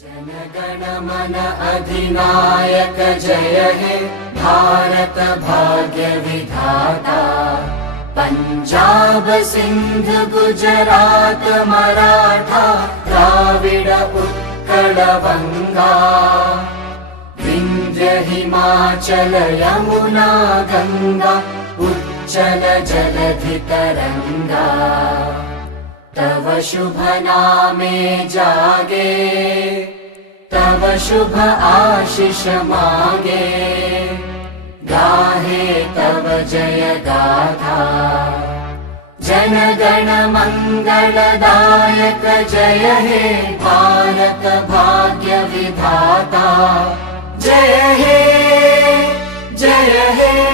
जनगण मन अधिनायक जय हे भारत भाग्य विधाता। पंजाब सिंध गुजरात मराठा द्राविड उत्कल बंगा। विंध्य हिमाचल यमुना गंगा उच्चल जलधि तरंगा। तव शुभ नामे जागे तव शुभ आशीष मांगे। गाहे तव जय गाथा जन गण मंगलदायक जय हे भारत भाग्य विधाता। जय हे जय हे